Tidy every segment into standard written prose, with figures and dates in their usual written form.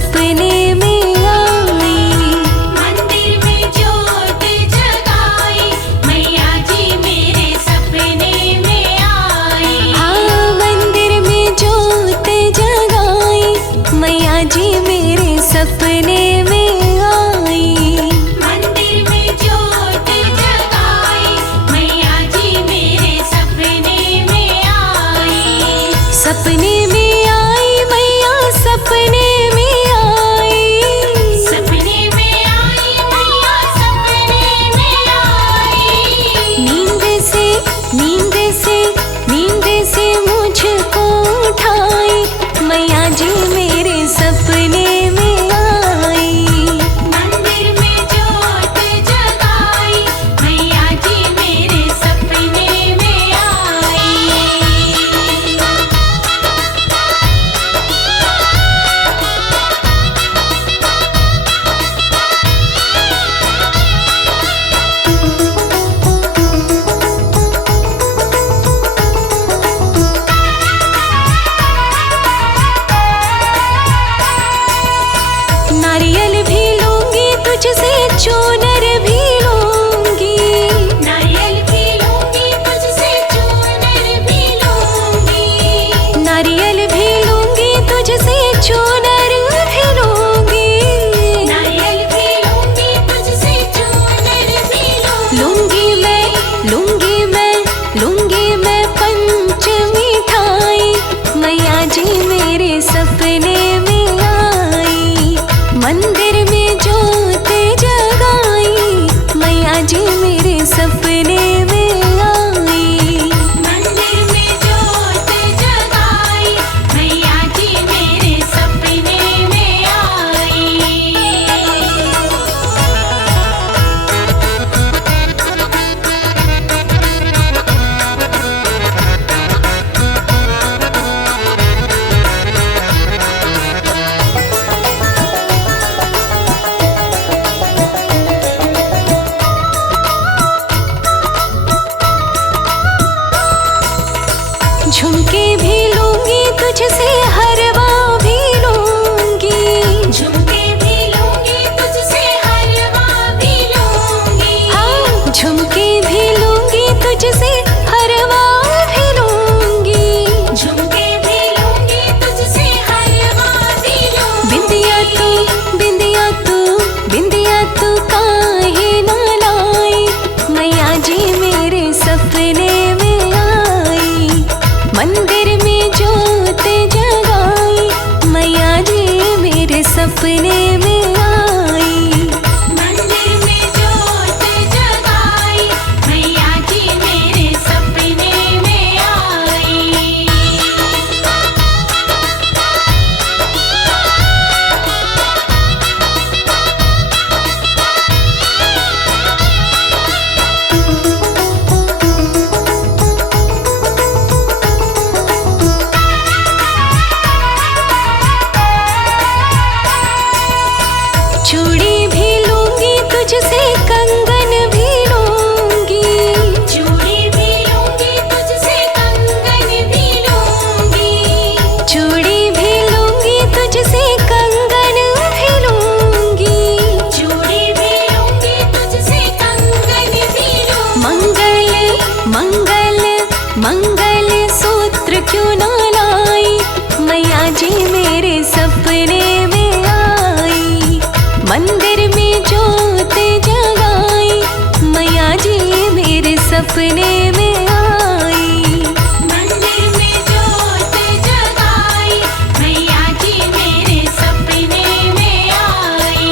सपने में आई। मंदिर में ज्योत जगाई मैया जी मेरे सपने में आई। हाँ, मंदिर में ज्योत जगाई मैया जी मेरे सपने में आई। मंदिर में ज्योत जगाई मैया जी मेरे सपने में आई। सपने में आई मैया, सपने में आई। सपने में आई मैया सपने में आई। नींद से नींद से नींद से मुझको उठाई मैया जी मेरे सपने में आई। मंदिर में ज्योत जगाई मैया जी मेरे सपने में आई। नारियल भी लूंगी तुझसे, चूनर भी लूंगी। नारियल भी लूंगी तुझसे चूनर भी लूंगी। नारियल भी लूंगी तुझसे, चूनर भी लूंगी। नारियल भी लूंगी तुझसे चूनर भी लूंगी मैं, लूंगी मैं, लूंगी मैं पंच मिठाई मैया जी मेरे सपने में आई। मंदिर में ज्योत जगाई मैया जी मेरे सपने में आई। मंदिर में ज्योत जगाई मैया जी मेरे सपने में आई। झुमके भी लूंगी तुझसे, हरवा भी लूंगी। झुमके भी लूंगी तुझसे हलवा भी लूंगी। हाँ, झुमके भी लूंगी तुझसे, हरवा भी लूंगी। झुमके भी लूंगी तुझसे हलवा भी लूंगी। बिंदिया तू बिंदिया तू काहे ना लाई मैया जी मेरे सपने में आई। मंदिर में ज्योत जगाई मैया जी मेरे सपने में आई। मंदिर में ज्योत जगाई मैया जी मेरे सपने में आई। चूड़ी भी लूंगी तुझसे, कंगन भी लूंगी। चूड़ी भी लूंगी तुझसे कंगन भी लूंगी। चूड़ी भी लूंगी तुझसे, कंगन भी लूंगी। चूड़ी भी लूंगी तुझसे कंगन भी लूंगी। मंगल मंगल मंगल सूत्र क्यों ना लाई मैया जी मेरे सपने में आई। मंदिर में ज्योत जगाई मैया जी मेरे सपने में आई। मंदिर में ज्योत जगाई मैया जी मेरे सपने में आई।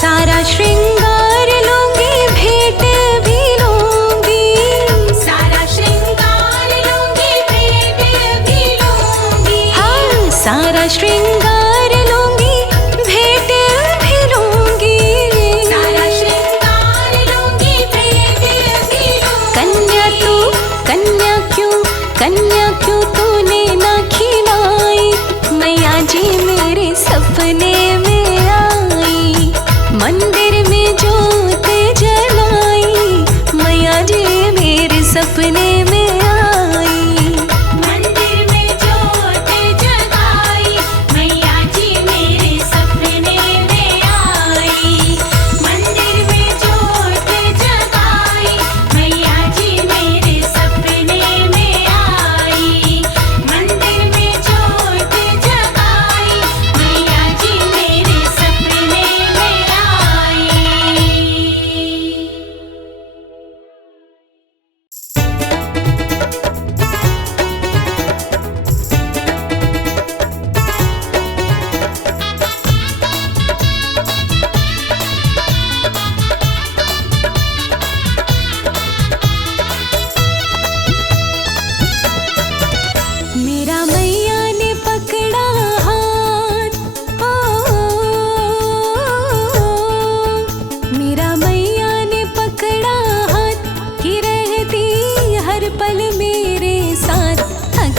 सारा श्रृंगार लूंगी, भेंट भी लूंगी। सारा श्रृंगार लूंगी भेंट भी लूंगी। हाँ, सारा श्रृंगार लूंगी, भेंट भी लूंगी। सारा श्रृंगार लूंगी भेंट भी लूंगी।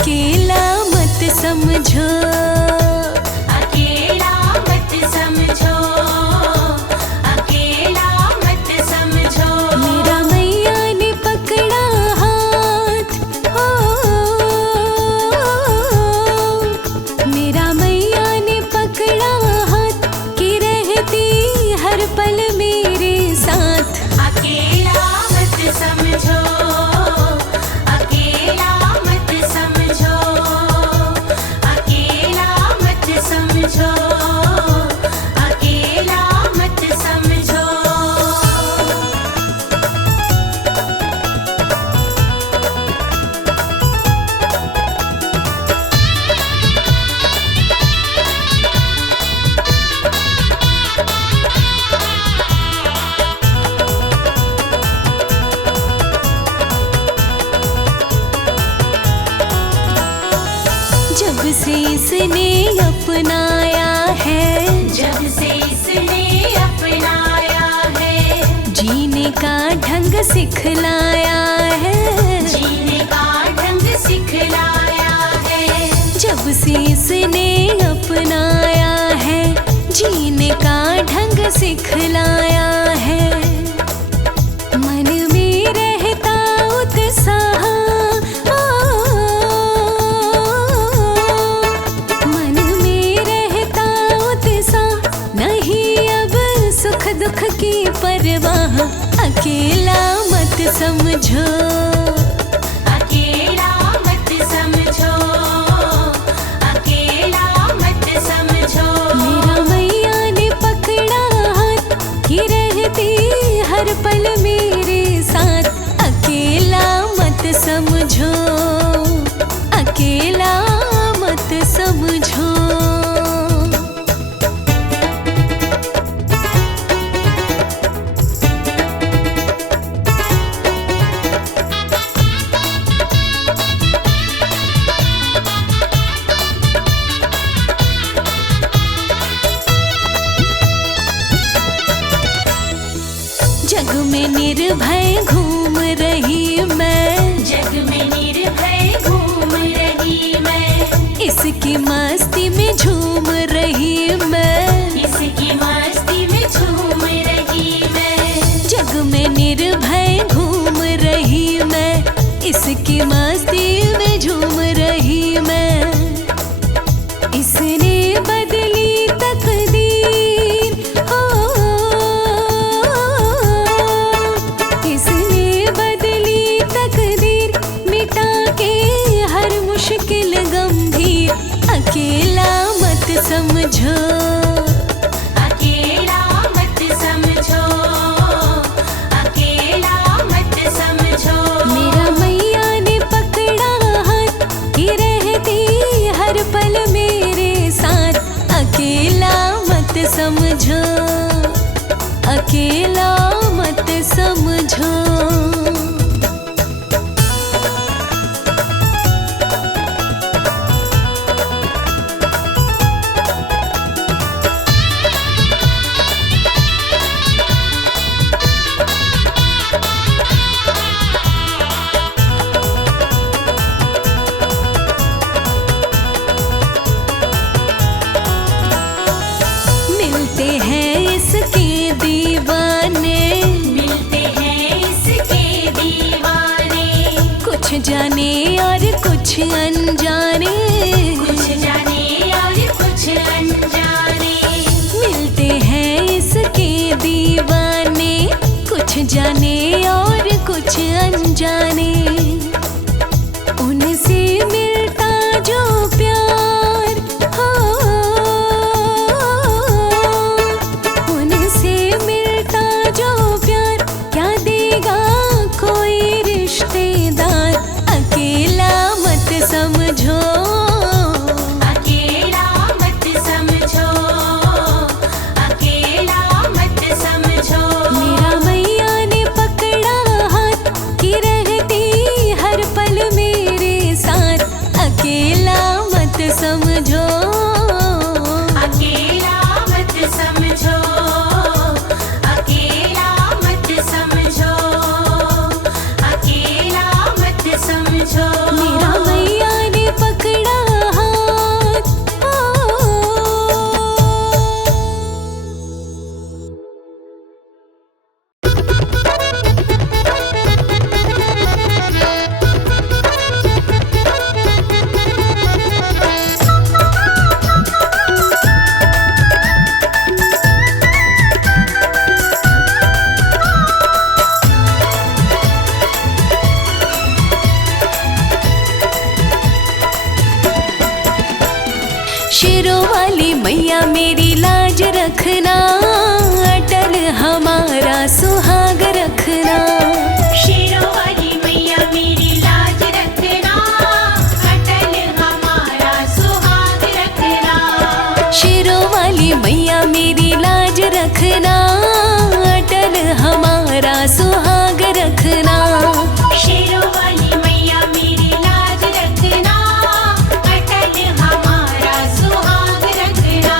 अकेला मत समझो, अकेला मत समझो, अकेला मत समझो। मेरा मैया ने पकड़ा हाथ, हो मेरा मैया ने पकड़ा हाथ कि रहती हर पल मेरे साथ। अकेला मत समझो, अकेला मत समझो, अकेला मत समझो, अकेला मत समझो। जब से इसने अपनाया है, जब से इसने अपनाया है, जीने का ढंग सिखलाया है, जीने का ढंग सिखलाया है। जब से इसने अपनाया है, जीने का ढंग सिखलाया है। मन में रहता उत्साह, मन में रहता उत्साह, नहीं अब सुख दुख की परवाह। अकेला मत समझो, अकेला मत समझो, अकेला मत समझो। मेरा मैया ने पकड़ा हाथ कि रहती हर पल मेरे साथ। अकेला मत समझो, अकेला मत समझो। जग में निर्भय घूम रही मैं, जग में निर्भय घूम रही मैं, इसकी मस्ती में झूम रही मैं, इसकी मस्ती में झूम रही मैं। जग में निर्भय घूम रही मैं, इसकी मस्ती में झूम रही मैं। इसने बदली तकदीर, हो इसने बदली तकदीर, मिटा के हर मुश्किल गंभीर। अकेला मत समझो, अकेला मत समझो, अकेला मत समझो। मेरा मैया ने पकड़ा हाथ कि रहती हर पल मेरे साथ। अकेला मत समझो, अकेला मत समझो। मिलते हैं इसके दीवाने, मिलते हैं इसके दीवाने, कुछ जाने और कुछ अनजाने, कुछ जाने और कुछ अनजाने। मिलते हैं इसके दीवाने, कुछ जाने और कुछ अनजाने। उनसे मिलता जो प्यार, हो उनसे मिलता जो प्यार, क्या देगा कोई रिश्तेदार। अकेला मत समझो, अकेला मत समझो, अकेला मत समझो। मेरा मैया ने पकड़ा हाथ कि रहती हर पल मेरे साथ। शेरों वाली मैया मेरी लाज रखना, अटल हमारा सुहाग रखना। शेरों वाली मैया मेरी लाज रखना, अटल हमारा सुहाग रखना। शेरों वाली मैया मेरी लाज रखना, अटल हमारा सुहाग रखना। शेरों वाली मैया मेरी लाज रखना, अटल हमारा सुहाग रखना।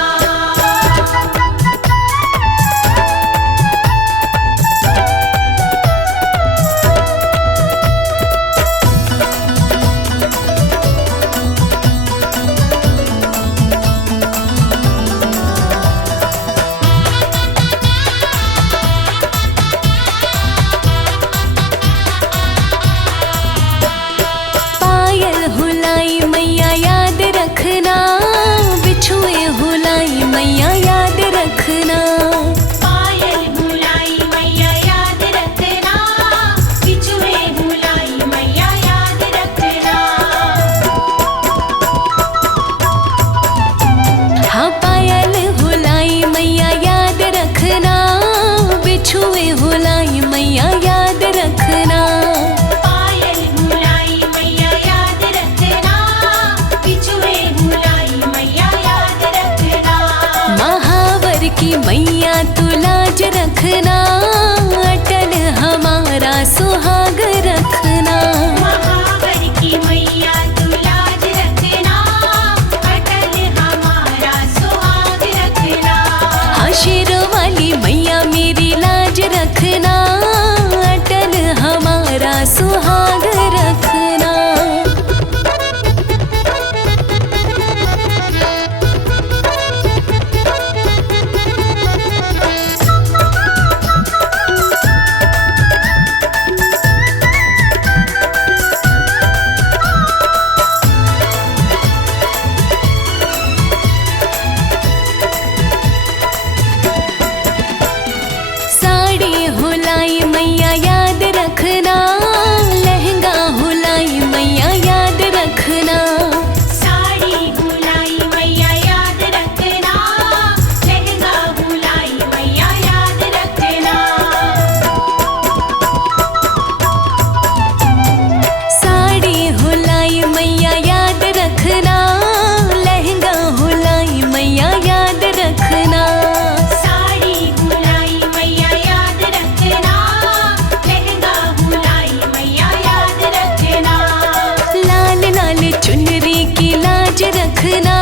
पायल हुलाई मैया याद रखना, बिछुए हुलाई मैया याद रखना। पायल भुलाई मैया याद रखना, बिछुए भुलाई मैया याद रखना। हाँ पायल हुलाई मैया याद रखना, बिछुए हुलाई मैया याद रखना। पायल भुलाई मैया याद रखना, बिछुए भुलाई मैया याद रखना। महावर की मैया तू लाज रखना, अटल हमारा सुहाग रखना। महावर की मैया तू लाज रखना, अटल हमारा सुहाग रखना। हाँ शेरों वाली मैया मेरी लाज रखना, अटल हमारा सुहाग रखना। साड़ी हुलाई मैया याद रखना, लहंगा हुलाई मैया याद रखना। साड़ी भुलाई मैया याद रखना, लहंगा भुलाई मैया याद रखना। साड़ी हुलाई मैया याद रखना, लहंगा हुलाई मैया याद रखना। साड़ी भुलाई मैया याद रखना, लहंगा भुलाई मैया याद रखना। लाल लाल चुनरी की लाज रखना,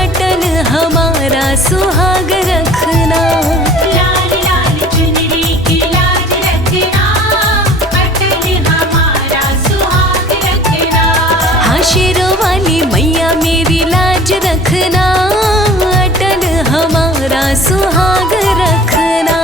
अटल हमारा सुहाग रखना। लाल लाल चुनरी की लाज रखना, अटल हमारा सुहाग रखना। हाँ शेरों वाली मैया मेरी लाज रखना, अटल हमारा सुहाग रखना।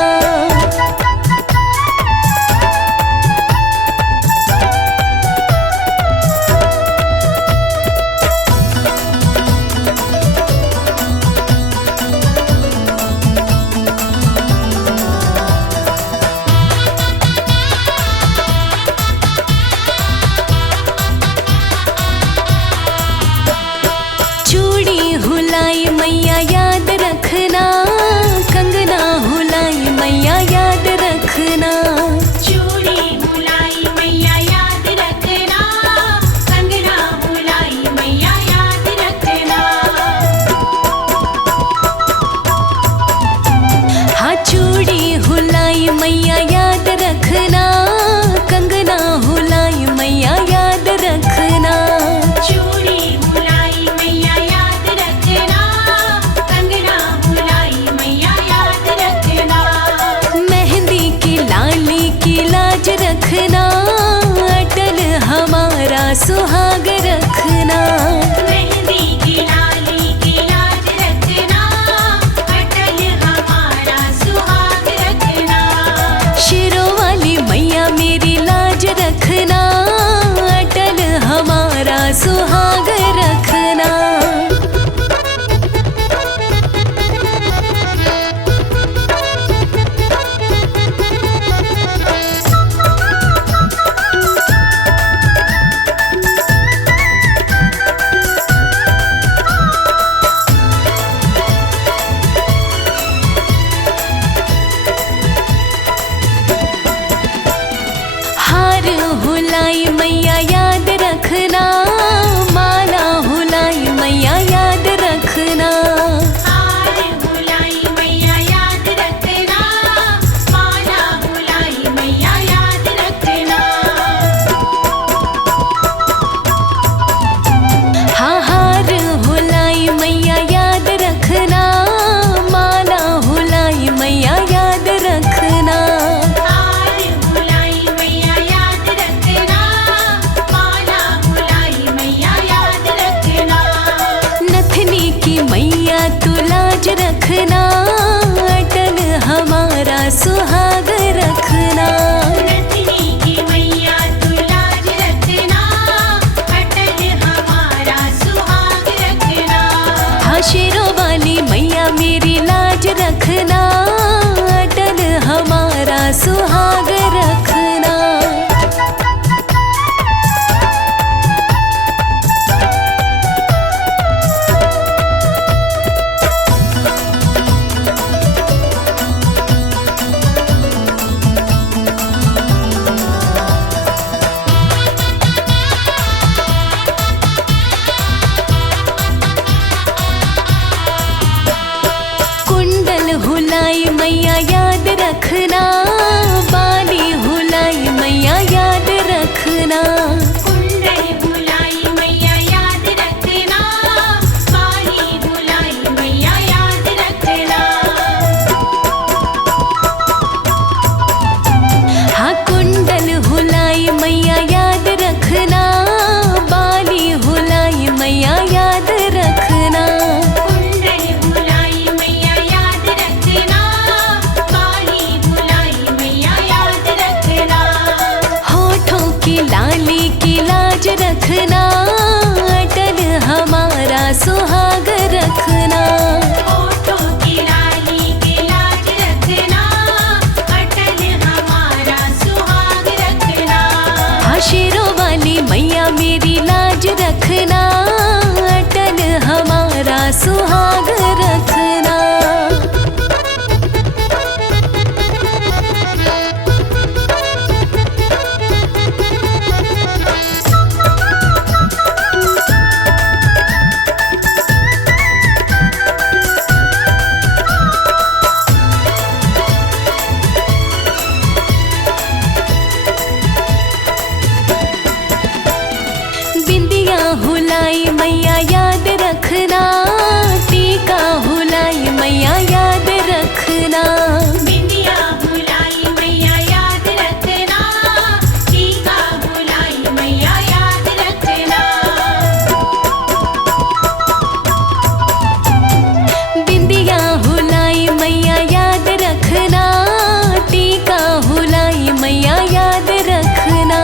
चूड़ी हुलाई मैया याद रखना, कंगना हुलाई मैया याद रखना। चूड़ी भुलाई मैया याद रखना, कंगना भुलाई मैया याद रखना। हाँ चूड़ी हुलाई मैया याद रखना, कंगना हुलाई मैया याद रखना। चूड़ी भुलाई मैया याद रखना, कंगना भुलाई मैया याद रखना। मेहंदी की लाली की लाज रखना, अटल हमारा सुहाग रखना। मेहंदी की लाली की लाज रखना, अटल हमारा सुहाग रखना। शेरों वाली मैया मेरी लाज रखना, अटल हमारा सुहाग रखना। सुहाग रखना। रखनी की मैया तू लाज रखना, अटल हमारा सुहाग रखना। हाँ शेरों वाली मैया मेरी लाज रखना, अटल हमारा सुहाग रखना। कुंडल हुलाई मैया याद रखना, बाली हुलाई मैया याद रखना। कुंडल बुलाई मैया याद रखना, बाली बुलाई मैया याद रखना। हाँ कुंडल हुलाई मैया याद रखना, बाली हुलाई मैया याद रखना। कुंडल बुलाई मैया याद रखना, बाली बुलाई मैया याद रखना। होठों की लाली की लाज रखना, अटल हमारा सुहाग रखना। होठों की लाली की लाज रखना, अटल हमारा सुहाग रखना। हाँ शेरों वाली मैया मेरी लाज रखना, अटल हमारा सुहाग रखना। बिंदिया हुलाई मैया याद रखना, टीका हुलाई मैया याद रखना। बिंदिया बुलाई मैया याद रखना, टीका बुलाई मैया याद रखना। बिंदिया हुलाई मैया याद रखना, टीका हुलाई मैया याद रखना।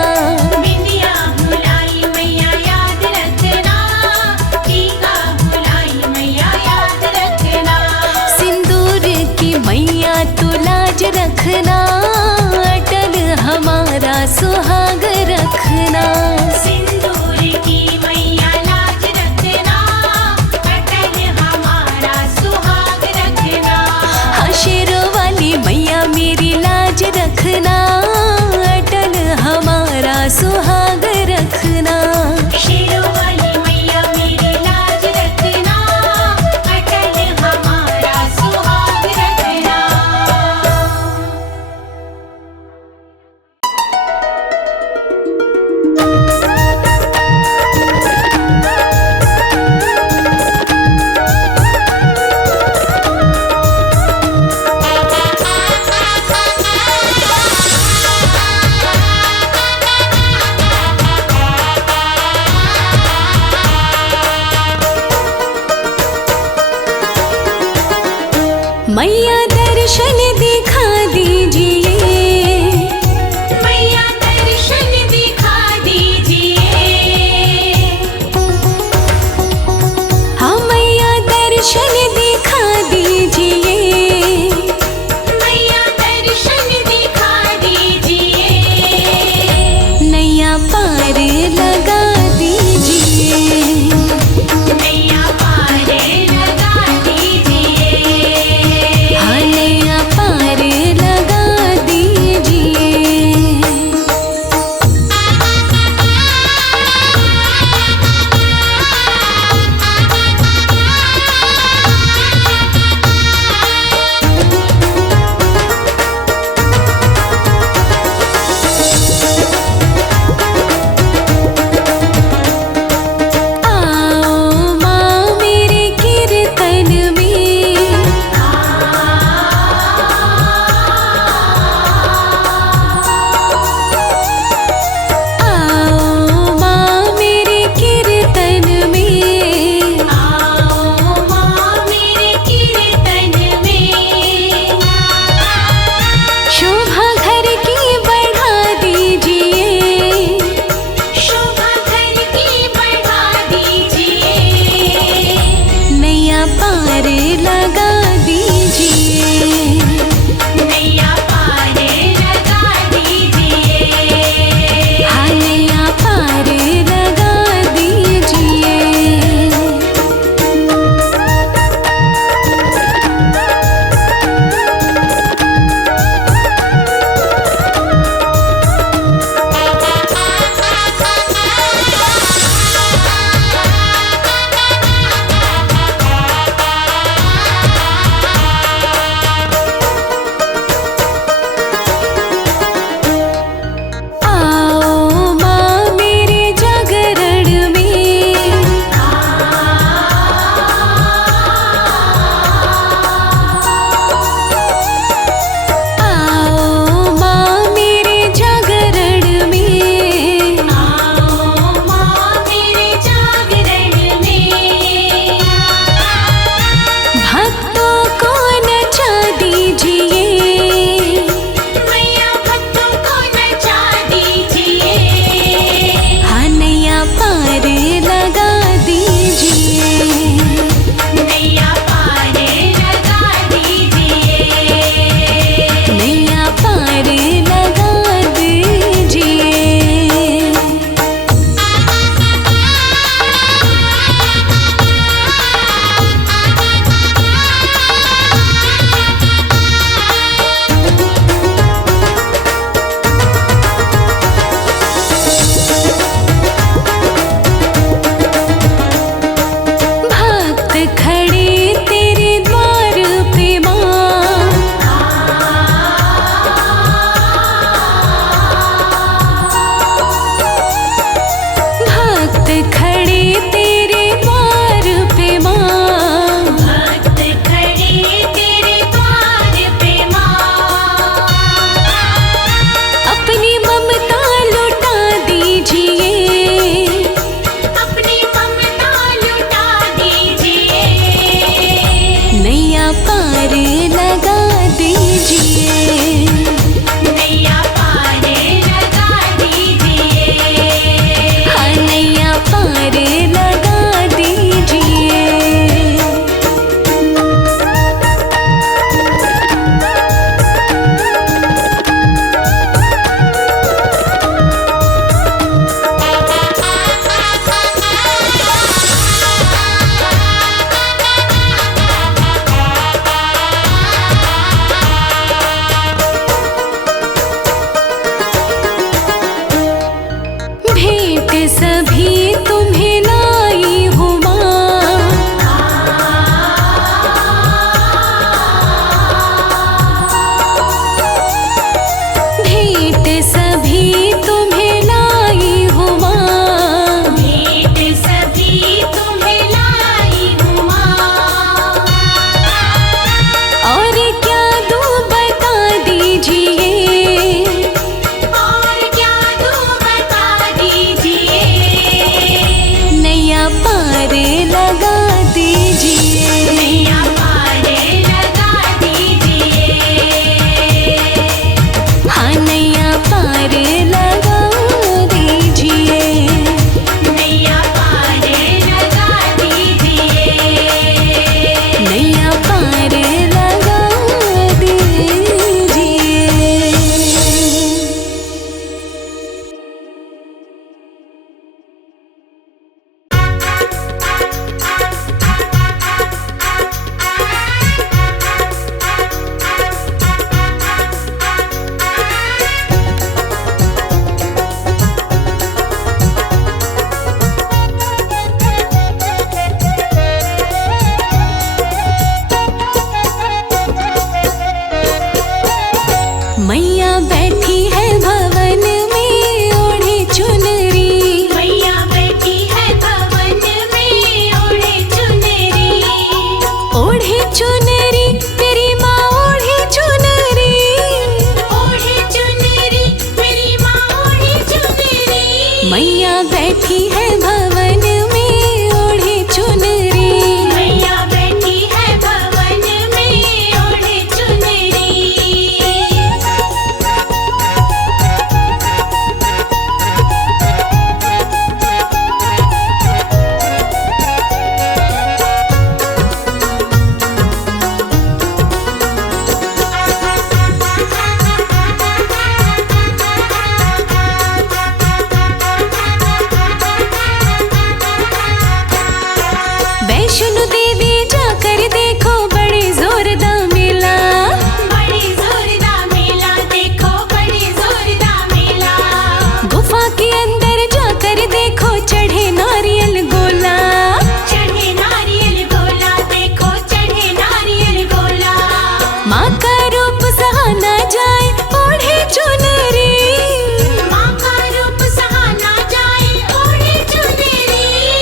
बिंदिया बुलाई मैया याद रखना, टीका बुलाई मैया याद रखना। सिंदूर की मैया तू लाज रखना, अटल हमारा सुहाग रखना। सिंदूर की मैया लाज रखना, अटल हमारा सुहाग रखना। हाँ शेरों वाली मैया मेरी लाज रखना, अटल हमारा सुहाग रखना। शेरों वाली मैया मेरी लाज रखना, अटल हमारा सुहाग रखना। मैया दर्शन दिखा दीजिए, मैया दर्शन दिखा दीजिए। हाँ मैया दर्शन दिखा दीजिए। मैया दर्शन दिखा दीजिए। नैया पार लगा दीजिए, नैया पार लगा दीजिए। हाँ नैया पार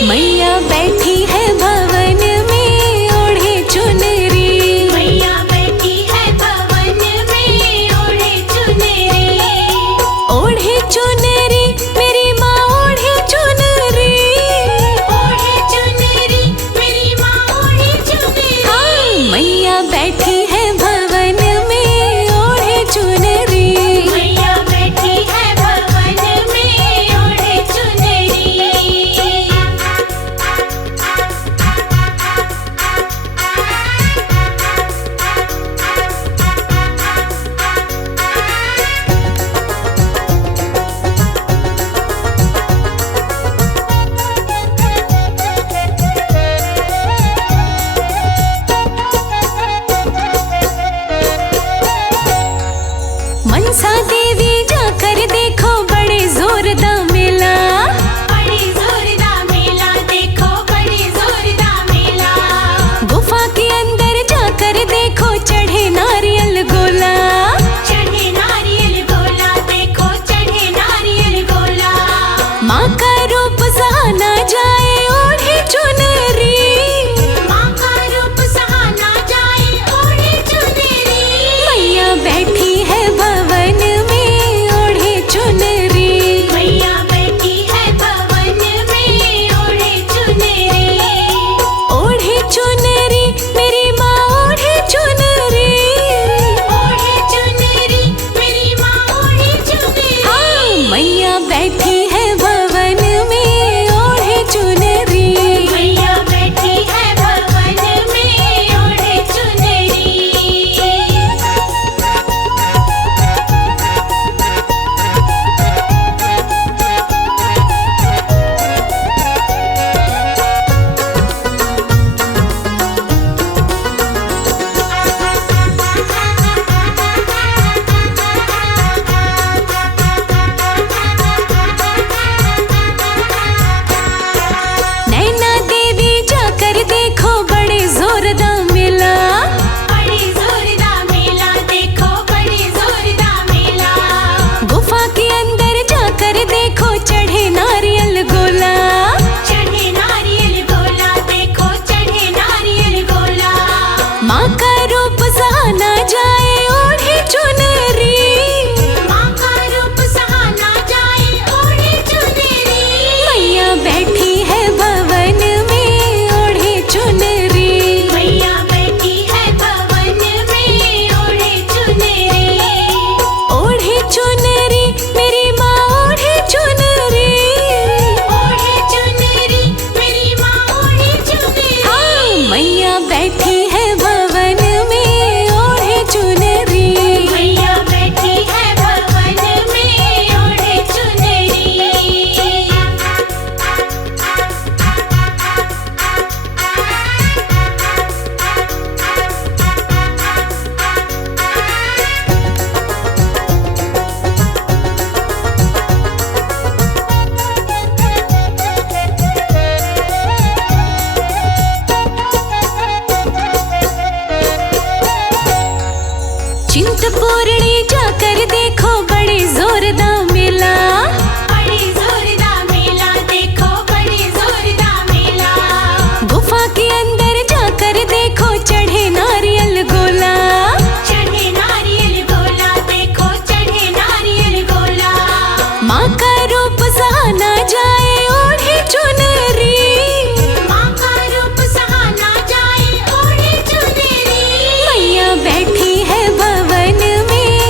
मैया बैठी है भवन में ओढ़े चुनरी। मैया बैठी है भवन में ओढ़े चुनरी। ओढ़े चुनरी मेरी माँ ओढ़े चुनरी। ओढ़े चुनरी मेरी माँ ओढ़े चुनरी। हाँ मैया बैठी है भवन में ओढ़े चुनरी। मैया बैठी है भवन में ओढ़े चुनरी। मनसा देवी जाकर देखो बड़े जोरदार मेला। बड़े जोरदार मेला देखो बड़े जोरदार मेला। गुफा के अंदर जाकर देखो चढ़े नारियल गोला। चढ़े नारियल गोला देखो चढ़े नारियल गोला। माँ का रूप सहाना जाए ओढ़े चुनरी। माँ का रूप सहाना जाए ओढ़े चुनरी। मैया बैठी है भवन में ओढ़े चुनरी। मैया बैठी है भवन में ओढ़े चुनरी। ओढ़े चुनरी मेरी माँ ओढ़े चुनरी। ओढ़े चुनरी मेरी माँ ओढ़े चुनरी। हाँ मैया बैठी है भवन में ओढ़े चुनरी। मैया बैठी है भवन में ओढ़े चुनरी। नैना देवी जाकर देखो बड़े जोरदार मेला। बड़े जोरदार मेला देखो बड़े जोरदार मेला। गुफा के अंदर जाकर देखो चढ़े नारियल गोला। चढ़े नारियल गोला देखो चढ़े नारियल गोला। माँ का रूप सहाना जाए ओढ़े चुनरी। माँ का रूप सहाना जाए ओढ़े चुनरी। मैया बैठी है भवन में ओढ़े चुनरी। मैया बैठी है भवन में ओढ़े चुनरी। ओढ़े चुनरी मेरी माँ ओढ़े चुनरी। ओढ़े चुनरी मेरी माँ ओढ़े चुनरी। हाँ मैया बैठी है भवन में ओढ़े चुनरी। मैया बैठी है भवन में ओढ़े चुनरी। चिंतपूर्णी जाकर देखो बड़े जोरदार मेला। बड़े जोरदार मेला देखो बड़े जोरदार मेला। गुफा के अंदर जाकर देखो चढ़े नारियल गोला। चढ़े नारियल गोला देखो चढ़े नारियल गोला। माँ का रूप सहाना जाए ओढ़े चुनरी। माँ का रूप सहाना जाए ओढ़े चुनरी। मैया बैठी है भवन में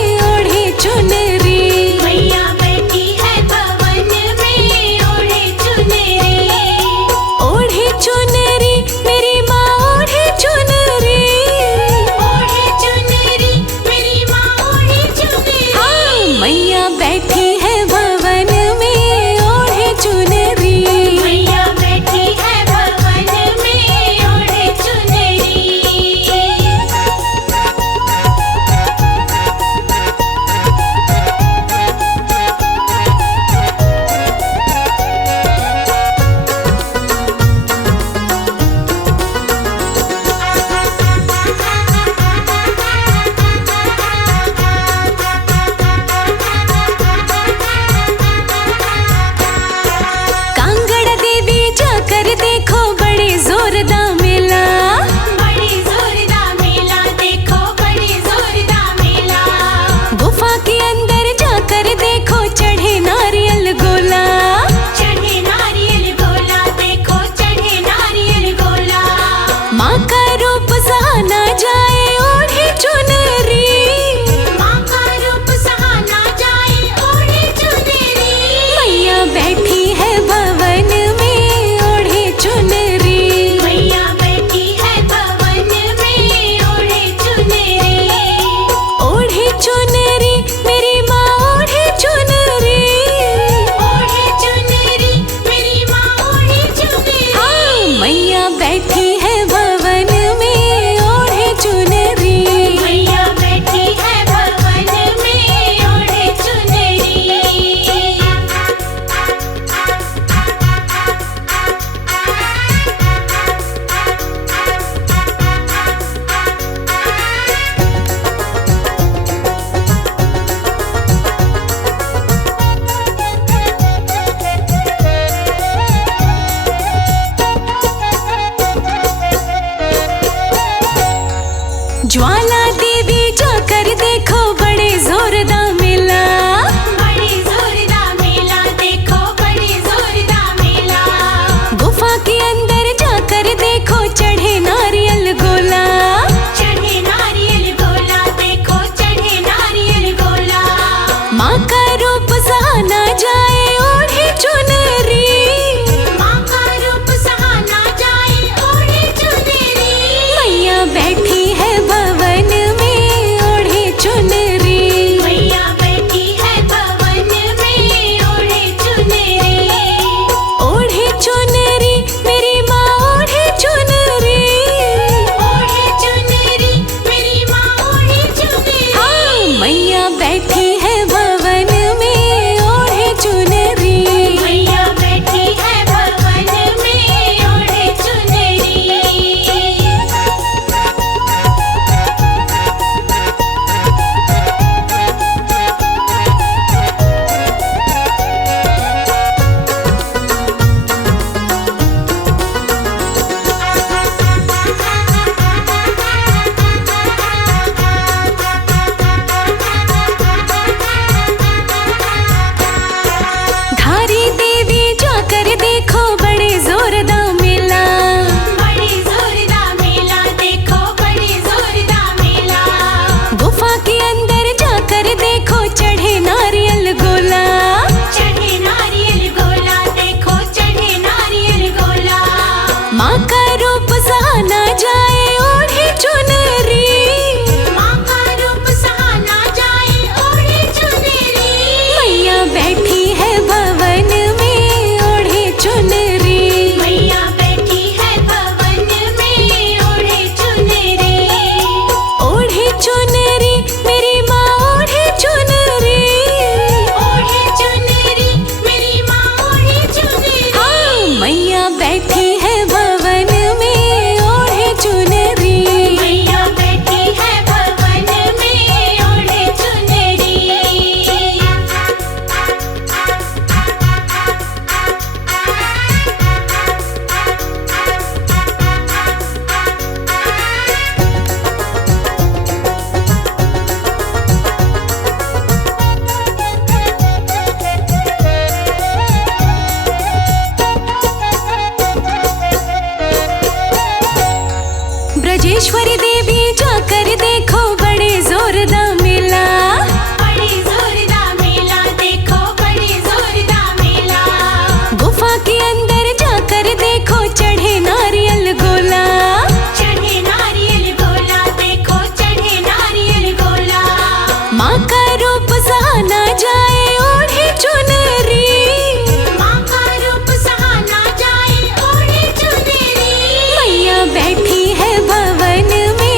मैया बैठी है भवन में ओढ़े चुनरी। मैया बैठी है भवन में ओढ़े चुनरी। ज्वाला देवी जाकर देखो बड़े जोरदार मेला। बड़े जोरदार मेला देखो, बड़े जोरदार मेला। गुफा के अंदर जाकर देखो चढ़े नारियल गोला। चढ़े नारियल गोला देखो, चढ़े नारियल गोला। माँ का रूप सहा ना जाए ओढ़े चुनरी। माँ का रूप सहा ना जाए ओढ़े चुनरी। मैया बैठी है भवन में ओढ़े चुनरी। मैया बैठी है भवन में ओढ़े चुनरी। ओढ़े चुनरी मेरी माँ ओढ़े चुनरी। ओढ़े चुनरी मेरी माँ ओढ़े चुनरी। हाँ मैया बैठी है भवन में ओढ़े चुनरी। मैया बैठी है भवन में ओढ़े चुनरी। धारी देवी जाकर देखो बड़े जोरदार मेला। बड़े जोरदार मेला देखो, बड़े जोरदार मेला। गुफा के अंदर जाकर देखो चढ़े नारियल गोला। चढ़े नारियल गोला देखो, चढ़े नारियल गोला। माँ का रूप सहा ना जाए ओढ़े चुनरी। माँ का रूप सहा ना जाए ओढ़े चुनरी। मैया बैठी है भवन में ओढ़े चुनरी। मैया बैठी है भवन में ओढ़े चुनरी। ओढ़े चुनरी मेरी माँ ओढ़े चुनरी। ओढ़े चुनरी मेरी माँ ओढ़े चुनरी। हाँ मैया बैठी है भवन में ओढ़े चुनरी। मैया बैठी है भवन में ओढ़े चुनरी। ब्रजेश्वरी देवी जाकर देखो बड़े जोरदार मेला। बड़े जोरदार मेला देखो, बड़े जोरदार मेला। गुफा के अंदर जाकर देखो चढ़े नारियल गोला। चढ़े नारियल गोला देखो, चढ़े नारियल गोला। माँ का रूप सहा ना जाए ओढ़े चुनरी। माँ का रूप सहा ना जाए ओढ़े चुनरी। मैया बैठी है भवन में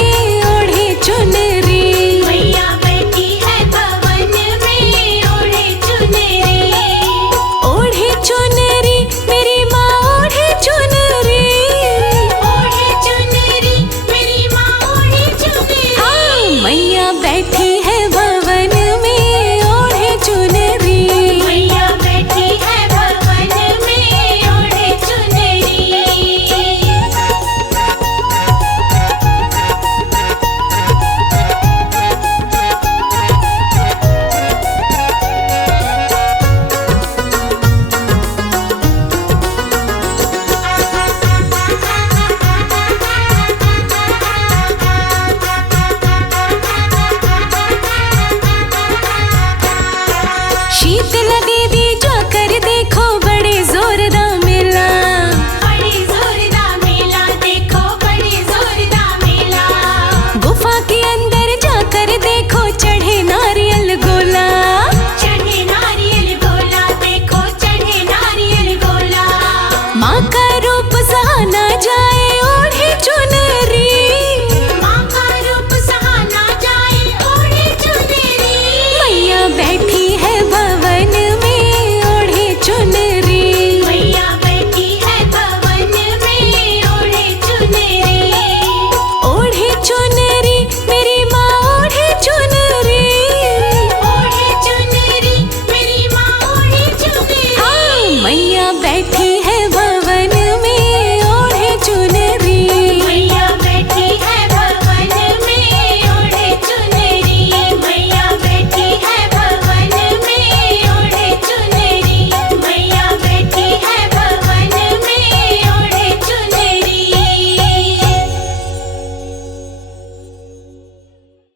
वापस आना जाए।